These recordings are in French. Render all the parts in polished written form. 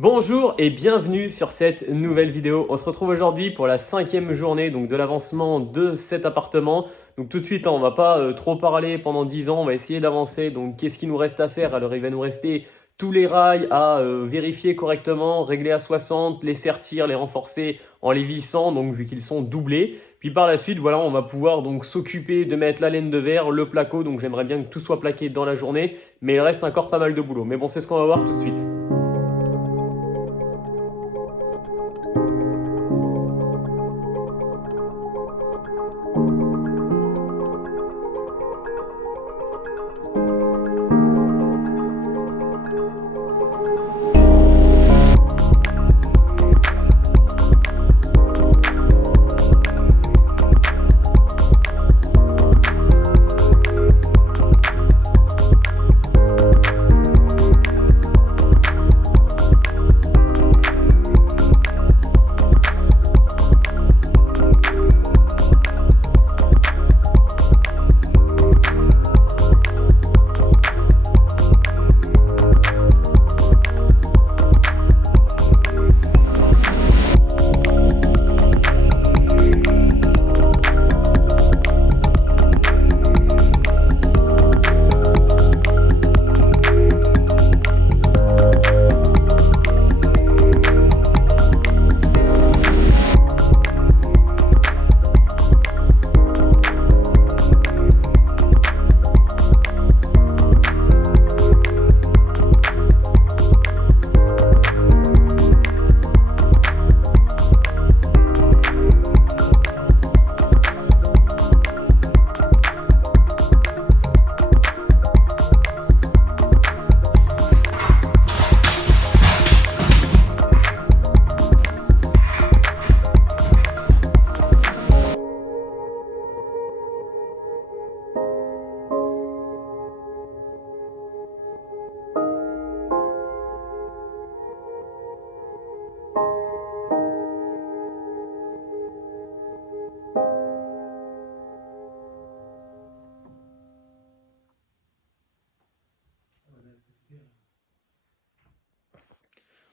Bonjour et bienvenue sur cette nouvelle vidéo. On se retrouve aujourd'hui pour la 5e journée de l'avancement de cet appartement. Donc tout de suite, on va pas trop parler pendant 10 ans, on va essayer d'avancer. Donc qu'est-ce qu'il nous reste à faire? Alors il va nous rester tous les rails à vérifier correctement, régler à 60, les sertir, les renforcer en les vissant, donc vu qu'ils sont doublés. Puis par la suite, voilà, on va pouvoir donc s'occuper de mettre la laine de verre, le placo. Donc j'aimerais bien que tout soit plaqué dans la journée, mais il reste encore pas mal de boulot. Mais bon, c'est ce qu'on va voir tout de suite.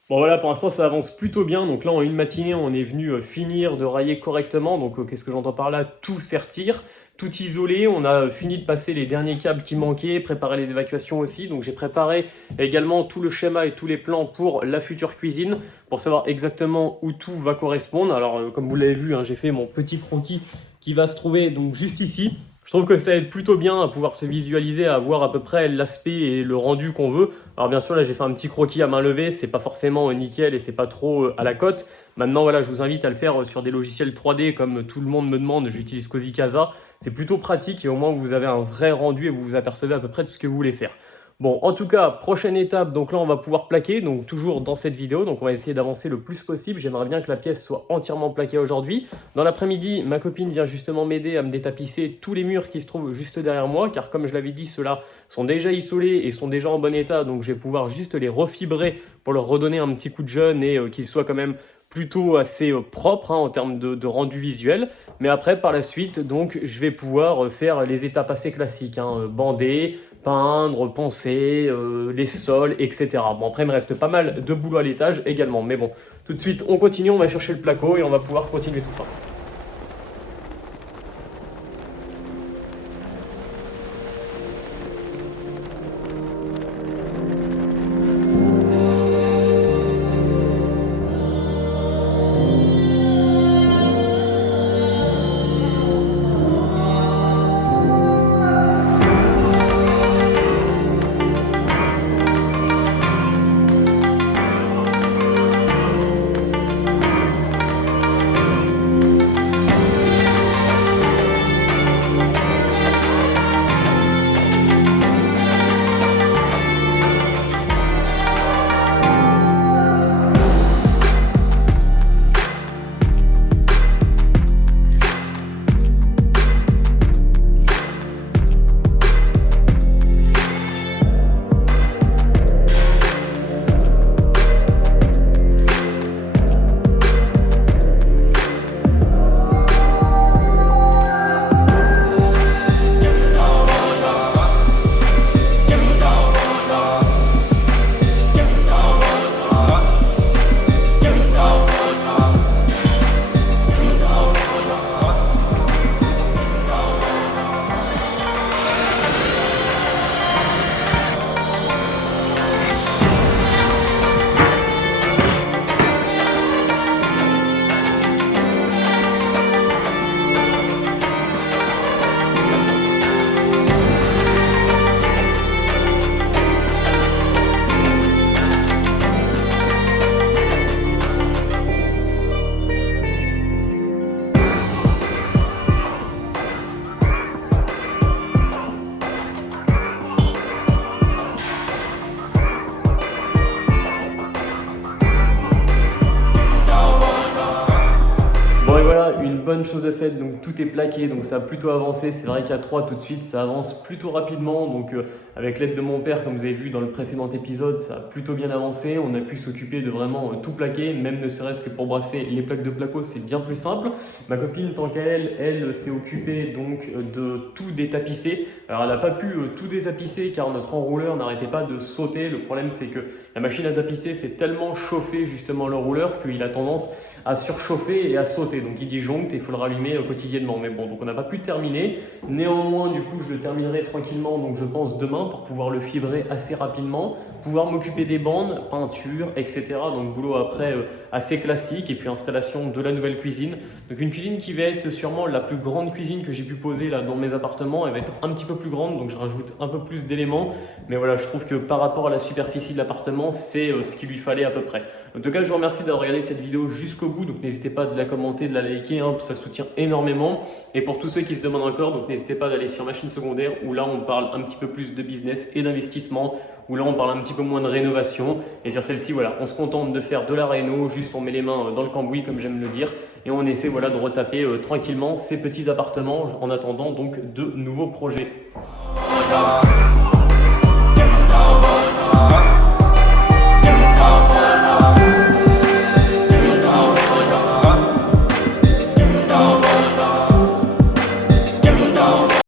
Bon voilà, pour l'instant ça avance plutôt bien. Donc là en une matinée on est venu finir de railler correctement. Donc qu'est-ce que j'entends par là? Tout sertir, tout isoler. On a fini de passer les derniers câbles qui manquaient, préparer les évacuations aussi. Donc j'ai préparé également tout le schéma et tous les plans pour la future cuisine, pour savoir exactement où tout va correspondre. Alors comme vous l'avez vu, hein, j'ai fait mon petit croquis qui va se trouver donc juste ici. Je trouve que ça aide plutôt bien à pouvoir se visualiser, à voir à peu près l'aspect et le rendu qu'on veut. Alors bien sûr, là j'ai fait un petit croquis à main levée, c'est pas forcément nickel et c'est pas trop à la cote. Maintenant voilà, je vous invite à le faire sur des logiciels 3D comme tout le monde me demande, j'utilise Cozy Casa. C'est plutôt pratique et au moins vous avez un vrai rendu et vous vous apercevez à peu près de ce que vous voulez faire. Bon, en tout cas, prochaine étape, donc là on va pouvoir plaquer, donc toujours dans cette vidéo, donc on va essayer d'avancer le plus possible. J'aimerais bien que la pièce soit entièrement plaquée aujourd'hui. Dans l'après-midi, ma copine vient justement m'aider à me détapisser tous les murs qui se trouvent juste derrière moi, car comme je l'avais dit, ceux-là sont déjà isolés et sont déjà en bon état, donc je vais pouvoir juste les refibrer pour leur redonner un petit coup de jeune et qu'ils soient quand même plutôt assez propre en termes de rendu visuel. Mais après, par la suite, donc, je vais pouvoir faire les étapes assez classiques, bander, peindre, poncer, les sols, etc. Bon, après, il me reste pas mal de boulot à l'étage également. Mais bon, tout de suite, on continue, on va chercher le placo et on va pouvoir continuer tout ça. voilà, une bonne chose de faite, donc tout est plaqué, donc ça a plutôt avancé. C'est vrai qu'à 3 tout de suite, ça avance plutôt rapidement. Donc avec l'aide de mon père, comme vous avez vu dans le précédent épisode, ça a plutôt bien avancé. On a pu s'occuper de vraiment tout plaquer, même ne serait-ce que pour brasser les plaques de placo, c'est bien plus simple. Ma copine, tant qu'elle, elle s'est occupée donc de tout détapisser. Alors elle n'a pas pu tout détapisser car notre enrouleur n'arrêtait pas de sauter. Le problème c'est que la machine à tapisser fait tellement chauffer justement le rouleur qu'il a tendance à surchauffer et à sauter. Donc il disjoncte et il faut le rallumer quotidiennement. Mais bon, donc on n'a pas pu terminer. Néanmoins, du coup, je le terminerai tranquillement, donc je pense demain pour pouvoir le fibrer assez rapidement, pouvoir m'occuper des bandes, peinture, etc. Donc boulot après assez classique et puis installation de la nouvelle cuisine. Donc une cuisine qui va être sûrement la plus grande cuisine que j'ai pu poser là dans mes appartements. Elle va être un petit peu plus grande, donc je rajoute un peu plus d'éléments. Mais voilà, je trouve que par rapport à la superficie de l'appartement, c'est ce qu'il lui fallait à peu près. En tout cas, je vous remercie d'avoir regardé cette vidéo jusqu'au bout. Donc n'hésitez pas de la commenter, de la liker, hein, ça soutient énormément. Et pour tous ceux qui se demandent encore, donc n'hésitez pas d'aller sur ma chaîne secondaire où là on parle un petit peu plus de business et d'investissement, où là on parle un petit peu moins de rénovation. Et sur celle-ci, voilà, on se contente de faire de la réno, juste on met les mains dans le cambouis comme j'aime le dire, et on essaie voilà, de retaper tranquillement ces petits appartements en attendant donc de nouveaux projets.